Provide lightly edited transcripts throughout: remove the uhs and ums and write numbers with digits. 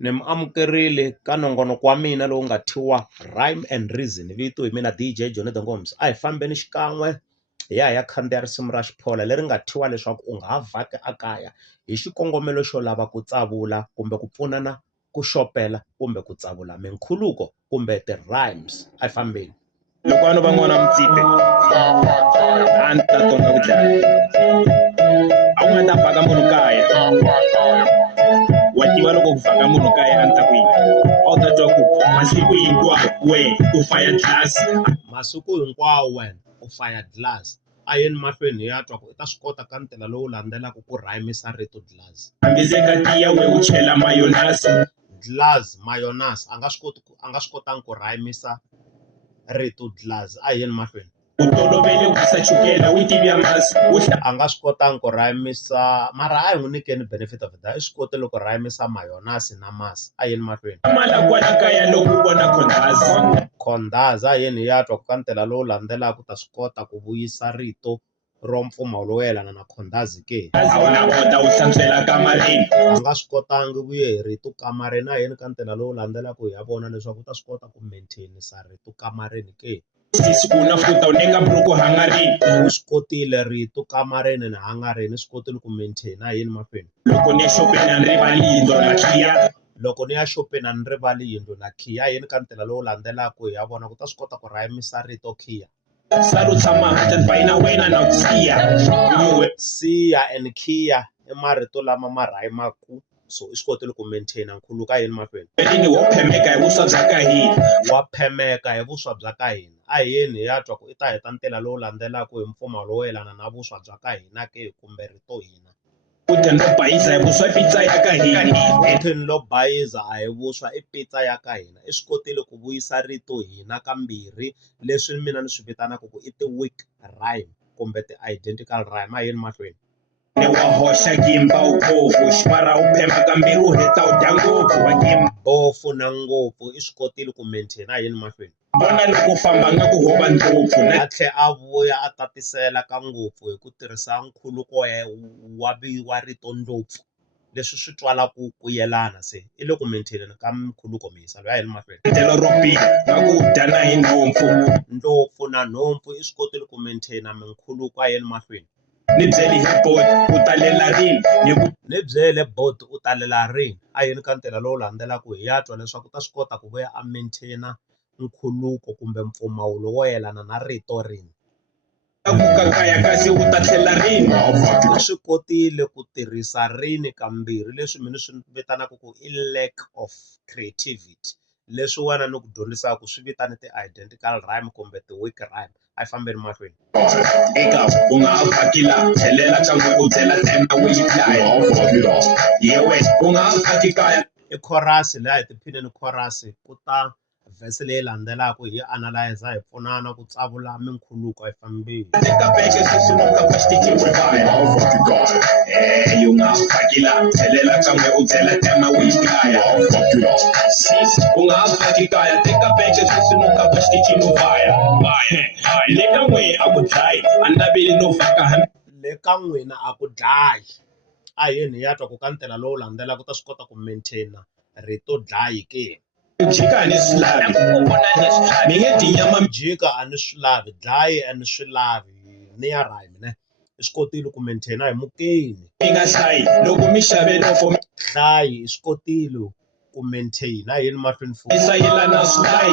Ni mi amukerile ka nongonoko wa mina lowu nga thyiwa Rhyme and Reason. Vito hi mina DJ Jonathan Gomes. A hi fambeni xikan'we hi ya hi ya khandziya risimu ra xiphola leri nga thyiwa leswaku u nga ha vhaki a kaya hi xikongomelo xo lava ku tsavula kumbe ku pfunana ku xopela kumbe ku tsavula minkhuluko kumbe ti-rhymes. A hi fambeni. Loko vanhu van'wana Mtsipe a ni ta tonga ku dlaya a wu nga ta vhaka munhu kaya wa tiva loko ku vhaka munhu kaya a ni ta ku yini a wu ta twa ku masiku hinkwawo we u faya tlhasi Masiku hinkwawo wena u faya glass. A yeni mahlweni hi ya twa ku u ta swi kota ka ntila lowu landzelaka ku rhymisa rito glass. hambi se ka tiya we u chela mayonasi Glass, mayonnaise a nga swi kotangi ku rhymisa rito glass. A hi yeni mahlweni. u tolovele ku sa chukela u yi tiviya masi A nga swi kotangi ku rhymisa mara a hi n'wi nyikeni benefit of the doubt. I swi koti loko rhymisa mayonnaise na masi. A hi yeni mahlweni. mala kwala kaya loko u vona khondazi Khondaza a yeni hi ya twa ku ka ntila lowu landzelaka u ta swi kota ku vuyisa rito ro mpfumawulo wo yelana na khondazi ke. a wu na kota u hlantswela kamareni A nga swi kotangi vuye hi rito kamareni. A yeni ka ntila lowu landzelaka hi ya vona leswaku u ta swi kota ku maintain-isa rito kamareni ke. sisi u na futa u neka buruku hangarini U swi kotile rito kamareni ni hangarini swi kotile ku maintain. A yeni mahlweni. loko ni exopeni a ni rivali yindlo na khiya Loko ni ya xopeni a ni rivali yindlu na khiya. A yeni ka ntila lowu landzelaka hi ya vona ku ta swi kota ku rhymisa rito khiya. sala u tshama hantle ni bayina wena na ku siya Siya and khiya i marito lama ma rhymaku so i swi kotile ku maintain nkhuluko. A yeni mahlweni. velini wo phemeka hi vuswa bya ka hina Wa phemeka hi vuswa bya ka hina. A hi yeni hi ya twa ku i ta heta ntila lowu landzelaka hi mpfumawulo wo yelana na vuswa bya ka hina ke kumbe rito hina. kuthe no bayisa hi vuswa pizza ya ka hina Ethini lo bayiza a hi vuswa i pizza ya ka hina. I swi kotile ku vuyisa rito hina kambirhi leswi mina ni swi vitanaka ku i ti-weak rhyme kumbe ti-identical rhyme. A hi yeni mahlweni. ni wa hoxa gimba u bofu ximara u phema kambirhi u heta u dya ngopfu wa gimba Bofu na ngopfu i swi kotile ku maintain. A hi yeni mahlweni. vona loko u famba nga ku hova ndlopfu A tlhe a vuya a tatisela ka ngopfu hi ku tirhisa nkhuluko wa rito ndlopfu leswi swi twalaku ku yelana se i le ku maintain ka nkhuluko mhisa loyi. A hi yeni mahlweni. endlelo ro biha nga ku dya na hi nhompfu Ndlopfu na nhompfu i swi kotile ku maintain minkhuluko. A hi yeni mahlweni. ni byeli hi bot u talela rini ni ku Ni byele bolt u talela rini. A yeni ka ntila lowu landzelaka hi ya twa leswaku u ta swi kota ku vuya a maintain-a nkhuluko kumbe mpfumawulo wo yelana na rito rini. ku kakaya kasi u ta tlhela rini U swi kotile ku tirhisa rini kambirhi leswi mina swi vitanaka ku i lack of creativity leswi wena ni ku dyondzisaka swi vitana ti-identical rhyme kumbe ti-weak rhyme. A hi fambeni mahlweni. eka u nga ha vhakila tlhelela kan'we u byela tema u yi dlaya yewe u nga ha vhaki kaya I chorus leyi a hi tiphineni chorus ku ta verse leyi landzelaka hi analyze hi pfunana ku tsavula minkhuluko. A hi fambeni. teka beke sweswinuka ka xitichi u nga ha vhakila tlhelela kan'we u byela tema u yi dlaya sisi u nga ha vhaki kaya teka beke sweswinuka ka xitichi no vaya le ka n'we a ku dlayi a naveli no vhaka Le ka n'wina a ku dlayi. A hi yeni hi ya twa ku ka ntila lowu landzelaka u ta swi kota ku maintain rito dlayi ke. jika a ni swi lavi ni nge tinyama Jika a ni swi lavi dlayi a ni swi lavi ni ya rhyme ne i swi kotile ku maintain hi mukeni. mi nga hlayi loko mi xave nofo Hlayi i swi kotile ku maintain. A hi yeni mahlweni mi futhi. hlayela na swilayi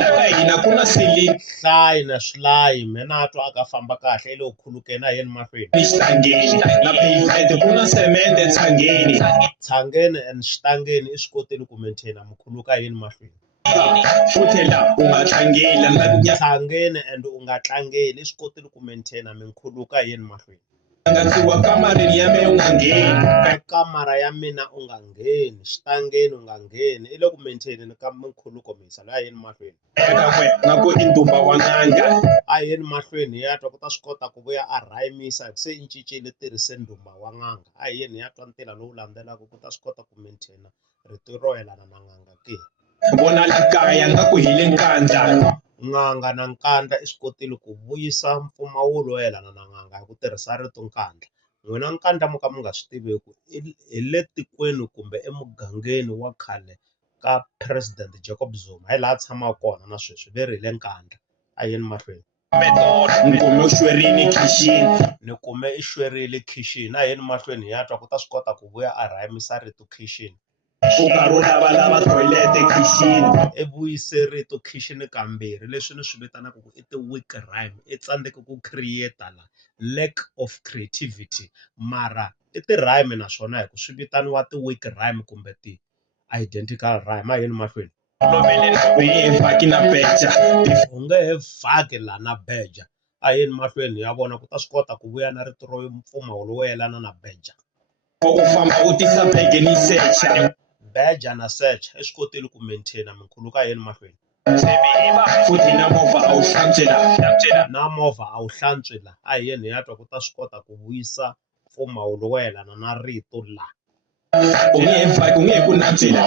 la ka hina ku na seleni Hlayi na swilayi mina a twa a ka famba kahle i le ku khulukeni. A hi yeni mahlweni. xitangeni na pavement ku na semente tshangeni Tshangeni and xitangeni i swi kotile ku maintain mukhuluko. A hi yeni mahlweni. futhi la u nga tlangela na Tshangeni and u nga tlangeli i swi kotile ku maintain minkhuluko. A hi yeni mahlweni. nyangatsiwa kamareni ya me u nga ngheni Kamara ya mina u nga ngheni xitangeni u nga ngheni i le ku maintain ka minkhuluko mhisa loyi. A hi yeni mahlweni. eka kwe nga ku i ndumba wa n'anga A hi yeni mahlweni hi ya twa ku ta swi kota ku vuya a rhymisa hi ku se i cincile tirhise ndhumba wa n'anga. A hi yeni hi ya twa ntila lowu landzelaka ku ta swi kota ku maintain rito ro yelana na n'anga ke. vona la kaya nga ku hile nkandla N'anga na nkandla i swi kotile ku vuyisa mpfumawulo wo yelana na n'anga hi ku tirhisa rito nkandla. n'wina nkandla mo ka mi nga swi tiveki hi le tikweni kumbe emugangeni wa khale ka President Jacob Zuma hi laha tshamaka kona na sweswi ve ri hi le nkandla a yeni mahlweni ni kume xwerini khixini ni kume i xwerile khixini a yeni mahlweni hi ya twa ku ta swi kota ku vuya a rhayimisa rito khixini u karhi u lavalava toilet khixini i vuyise rito khixini kambirhi leswi ni swi vitanaka ku i ti-weak rhyme i tsandzeke ku create la lack of creativity mara i ti-rhyme naswona hi ku swi vitaniwa ti-weak rhyme kumbe ti-identical rhyme a yeni mahlweni u nge vhaki na beja u nge he vhaki la na beja a yeni mahlweni ya vona ku ta swi kota ku vuya na rito ro mpfumawulo wo yelana na beja u famba u tisa bege ni secha beja na search i swi kotile ku maintaina minkhuluko a yeni mahlweni futhi na movha a wu hlantswela na movha a wu hlantswi la a hi yeni hi ya twa ku ta swi kota ku vuyisa mpfumawulo wo yelana na rito la u nge vhaki u nge ku nantswela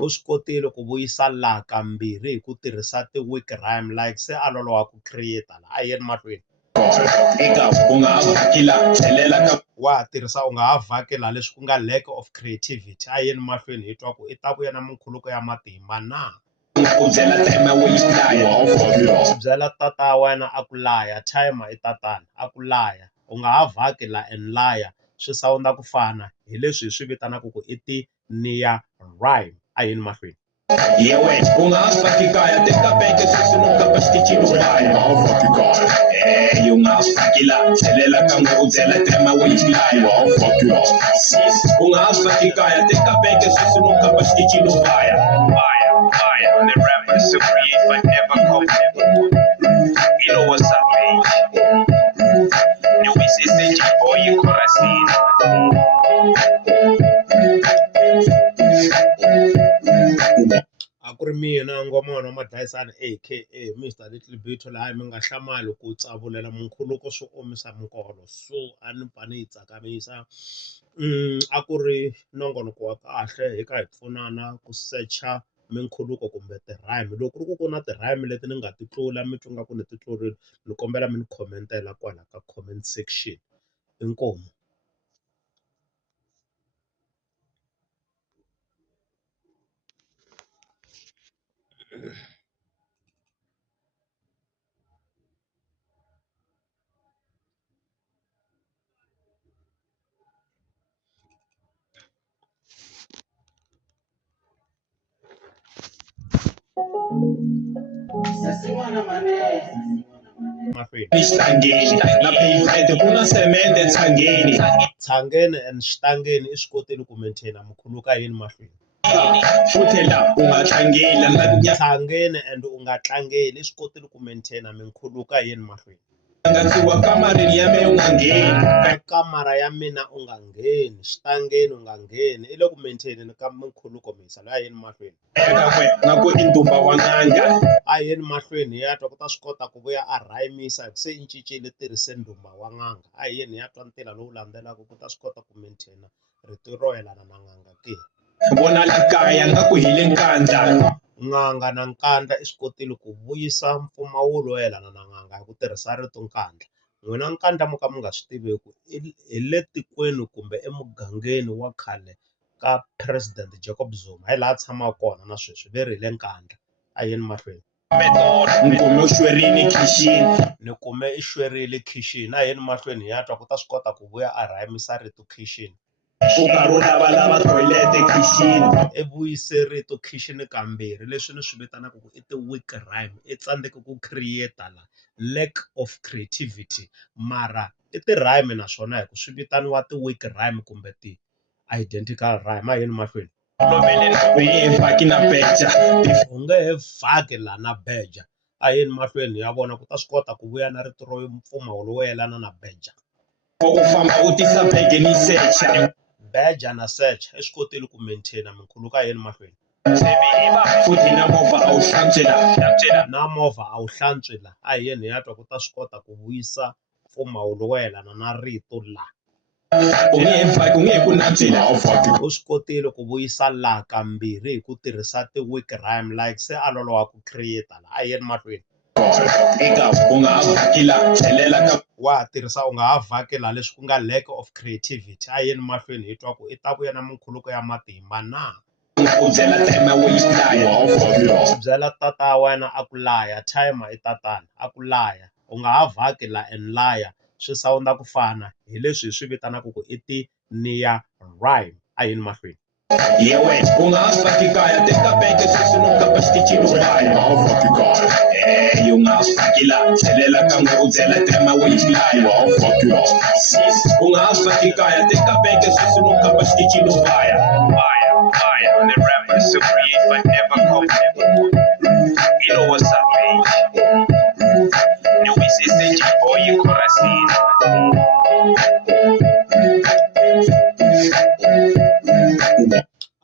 u swi kotile ku vuyisa la kambirhi hi ku tirhisa ti-weak rhyme like se a loloha ku create la a hi yeni mahlweni eka u nga ha vhaki la tlhelela ka wa ha tirhisa u nga ha vhaki la leswi ku nga lack of creativity a hi yeni mahlweni hi twa ku i ta vuya na minkhuluko ya matimba na u byela time wo yi laya byela tata wa wena a ku laya time i tatana a ku laya u nga ha vhaki la and laya swi sawunda ku fana hi leswi hi swi vitanaka ku i ti-near rhyme a yeni mahlweni yewe u nga ha vhaki kaya teka bege sweswi no kapa xitichini u laya u nga ha vhaki la tlhelela kan'we u byela time wo yi laya sis u nga ha vhaki kaya teka bege sweswi no kapa xitichini u laya On the rappers to create but never copy. You know what's up, man? New is the boy you could see. a ku ri mina ngomana wa madlayisani aka Mr Little Bito laha mi nga hlamali ku tsavulela minkhuluko swo omisa minkolo so a ni pfa ni yi tsakamisa a ku ri nongonoko wa kahle hi ka hi pfunana ku secha minkhuluko kumbe ti-rhyme loko ku ri ku na ti-rhyme leti ni nga ti tlula mi twa nga ku ni ti tlurile ni kombela mi ni khomentela kwala ka comment section inkomu mahlweni ni xitangeni na pavement ku na semende tshangeni tshangeni and xitangeni i swi kotile ku maintaina minkhuluko a yeni mahlweni futhi la u nga tlangela na tshangeni and u nga tlangeli i swi kotile ku maintaina minkhuluko a yeni mahlweni nyangatsiwa kamareni ya me u nga ngheni kamara ya mina u nga ngheni xitangeni u nga ngheni i le ku maintaineni ka minkhuluko misalo a yeni mahlweni eka kwe nga ku i ndumba wa n'anga a yeni mahlweni hi ya twa ku ta swi kota ku vuya a rhayimisa hi ku se i cincile tirhise ndhumba wa n'anga a hi yeni hi ya twa ntila lowu landzelaka ku ta swi kota ku maintaina rito ro yelana na n'anga ke vona la kaya nga ku hi le nkandla n'anga na nkandla i swi kotile ku vuyisa mpfumawulo wo yelana na n'anga hi ku tirhisa rito nkandla n'wina nkandla mo ka mi nga swi tiveki hi le tikweni kumbe emugangeni wa khale ka President Jacob Zuma hi laha tshamaka kona na sweswi ve ri hi le nkandla a yeni mahlweni ni kume xwerini khixini ni kume i xwerile khixini a yeni mahlweni hi ya twa ku ta swi kota ku vuya a rhayimisa rito khixini u karhi u lavalava toilet khixini i vuyise rito khixini kambirhi leswi ni swi vitanaka ku i ti-weak rhyme i tsandzeke ku create la lack of creativity mara i ti-rhyme naswona hi ku swi vitaniwa ti-weak rhyme kumbe ti-identical rhyme a yeni mahlweni u nge vhaki na beja u nge he vhaki la na beja a yeni mahlweni ya vona ku ta swi kota ku vuya na rito ro mpfumawulo wo yelana na beja u famba u tisa bege ni secha beja na search i swi kotile ku maintaina minkhuluko a yeni mahlweni futhi na movha a wu hlantswela na movha a wu hlantswi la a hi yeni hi ya twa ku ta swi kota ku vuyisa mpfumawulo wo yelana na rito la u nge vhaki u nge ku nantswela u swi kotile ku vuyisa la kambirhi hi ku tirhisa ti-weak rhyme like se a loloha ku create la a hi yeni mahlweni eka u nga ha vhakela tlhelela ka wa ha tirhisa u nga ha vhakela leswi ku nga lack of creativity a yeni mahlweni hi twa ku i ta vuya na minkhuluko ya matimba na u byela time wo yi laya swi byela tata wa wena a ku laya timer i tatana a ku laya u nga ha vhakela and laya swi sawunda ku fana hi leswi hi swi vitanaka ku i ti near rhyme a yeni mahlweni yewe u nga ha faki kaya teka beke sweswi no kapa xitichini u vaya u nga ha fakela tlhelela kan'we u byela time wo yi laya u nga ha faki kaya teka beke sweswi no kapa xitichini u vaya Fire on the rappers who create but never comfortable. You know what's up, baby? New is the boy you chorusing.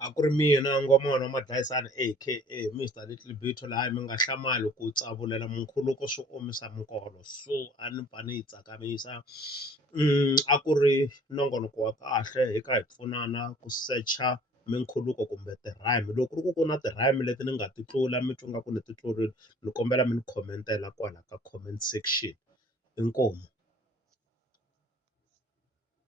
a ku ri mina ngomana wa madlayisani aka Mr Little Bito laha mi nga hlamali ku tsavulela minkhuluko swo omisa minkolo so a ni pfa ni yi tsakamisa a ku ri nongonoko wa kahle hi ka hi pfunana ku secha minkhuluko kumbe ti-rhyme loko ku ri ku na ti-rhyme leti ni nga ti tlula mi twa nga ku ni ti tlurile ni kombela mi ni khomentela kwala ka comment section inkomu.